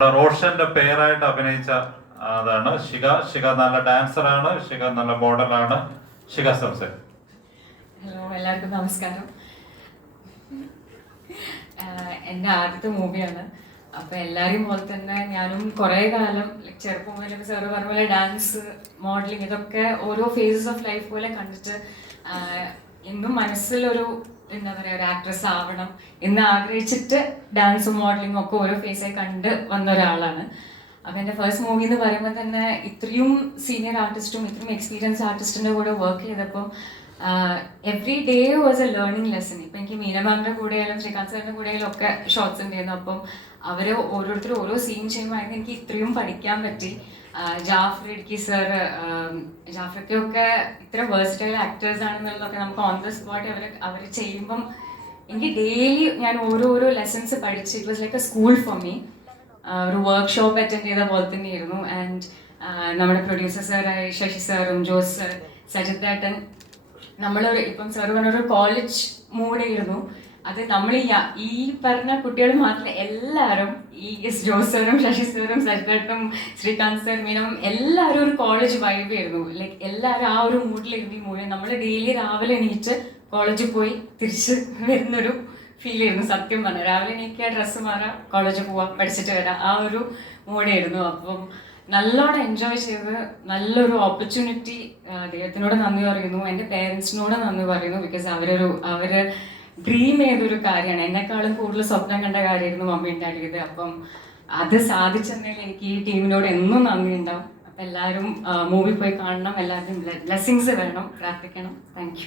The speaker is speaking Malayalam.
റോഷന്റെ പേരായിട്ട് അഭിനയിച്ച അതാണ് ശിഖ. ശിഖ നല്ല ഡാൻസറാണ് ശിഖ നല്ല മോഡലാണ്. ശിഖ സംസൻ. ഹലോ എല്ലാവർക്കും നമസ്കാരം. എന്റെ ആദ്യത്തെ മൂവിയാണ്. അപ്പൊ എല്ലാരെയും പോലെ തന്നെ ഞാനും കുറേ കാലം ചെറുപ്പം മുതലൊക്കെ സാറ് പറഞ്ഞ പോലെ ഡാൻസ് മോഡലിംഗ് ഇതൊക്കെ ഓരോ ഫേസസ് ഓഫ് ലൈഫ് പോലെ കണ്ടിട്ട് എന്നും മനസ്സിലൊരു എന്താ പറയാ ഒരു ആക്ട്രസ് ആവണം എന്ന് ആഗ്രഹിച്ചിട്ട് ഡാൻസും മോഡലിംഗും ഒക്കെ ഓരോ ഫേസായി കണ്ട് വന്ന ഒരാളാണ്. അപ്പൊ എന്റെ ഫസ്റ്റ് മൂവി എന്ന് പറയുമ്പോൾ തന്നെ ഇത്രയും സീനിയർ ആർട്ടിസ്റ്റും ഇത്രയും എക്സ്പീരിയൻസ് ആർട്ടിസ്റ്റിന്റെ കൂടെ വർക്ക് ചെയ്തപ്പോൾ every day was a learning lesson ഇപ്പൊ എനിക്ക് മീന കൂടെ കൂടെയായാലും ശ്രീകാന്ത് സാറിന്റെ കൂടെയായാലും ഒക്കെ ഷോർട്സ് ഉണ്ടായിരുന്നു. അപ്പം അവർ ഓരോരുത്തരും ഓരോ സീൻ ചെയ്യുമ്പോൾ എനിക്ക് ഇത്രയും പഠിക്കാൻ പറ്റി. ജാഫർ ഇടുക്കി സർ ജാഫ്രിക്കൊക്കെ ഇത്ര വേഴ്സ്റ്റൈൽ ആക്ടേഴ്സ് ആണെന്നുള്ളതൊക്കെ നമുക്ക് ഓൺ ദ സ്പോട്ട് അവർ അവർ ചെയ്യുമ്പം എനിക്ക് ഡെയിലി ഞാൻ ഓരോരോ ലെസൺസ് പഠിച്ച് it was like a school for me ഒരു വർക്ക്ഷോപ്പ് അറ്റൻഡ് ചെയ്ത പോലെ തന്നെയായിരുന്നു. ആൻഡ് നമ്മുടെ പ്രൊഡ്യൂസർ സാറായ ശശി സാറും ജോസ് സർ സജിത് ഏട്ടൻ നമ്മളൊരു ഇപ്പം സാർ പറഞ്ഞൊരു കോളേജ് മൂടായിരുന്നു അത് നമ്മൾ ഈ പറഞ്ഞ കുട്ടികൾ മാത്രമല്ല എല്ലാവരും ഈ എസ് ജോസ് സാറും ശശി സാറും സജ്ജട്ടും ശ്രീകാന്ത് സാർ മീനും എല്ലാവരും ഒരു കോളേജ് വൈബ് ആയിരുന്നു. ലൈക്ക് എല്ലാവരും ആ ഒരു മൂഡിലിരുന്ന് മൂവി നമ്മൾ ഡെയിലി രാവിലെ എണീറ്റ് കോളേജിൽ പോയി തിരിച്ച് വരുന്നൊരു ഫീൽ ആയിരുന്നു. സത്യം പറഞ്ഞു രാവിലെ എണീക്കുക ഡ്രസ്സ് മാറാം കോളേജിൽ പോവാം പഠിച്ചിട്ട് വരാം. ആ ഒരു മൂഡായിരുന്നു അപ്പം നല്ലോണം എൻജോയ് ചെയ്ത് നല്ലൊരു ഓപ്പർച്യൂണിറ്റി ദൈവത്തിനോട് നന്ദി പറയുന്നു. എന്റെ പേരൻസിനോട് നന്ദി പറയുന്നു. ബിക്കോസ് അവരൊരു അവർ ഡ്രീം ചെയ്തൊരു കാര്യമാണ്. എന്നെക്കാളും കൂടുതൽ സ്വപ്നം കണ്ട കാര്യമായിരുന്നു മമ്മി ഉണ്ടാക്കിയത് അപ്പം അത് സാധിച്ചെന്നതിൽ എനിക്ക് ഈ ടീമിനോട് എന്നും നന്ദി ഉണ്ടാവും. അപ്പം എല്ലാവരും മൂവി പോയി കാണണം. എല്ലാവരും ബ്ലെസ്സിങ്സ് വേണം. പ്രാർത്ഥിക്കണം. താങ്ക്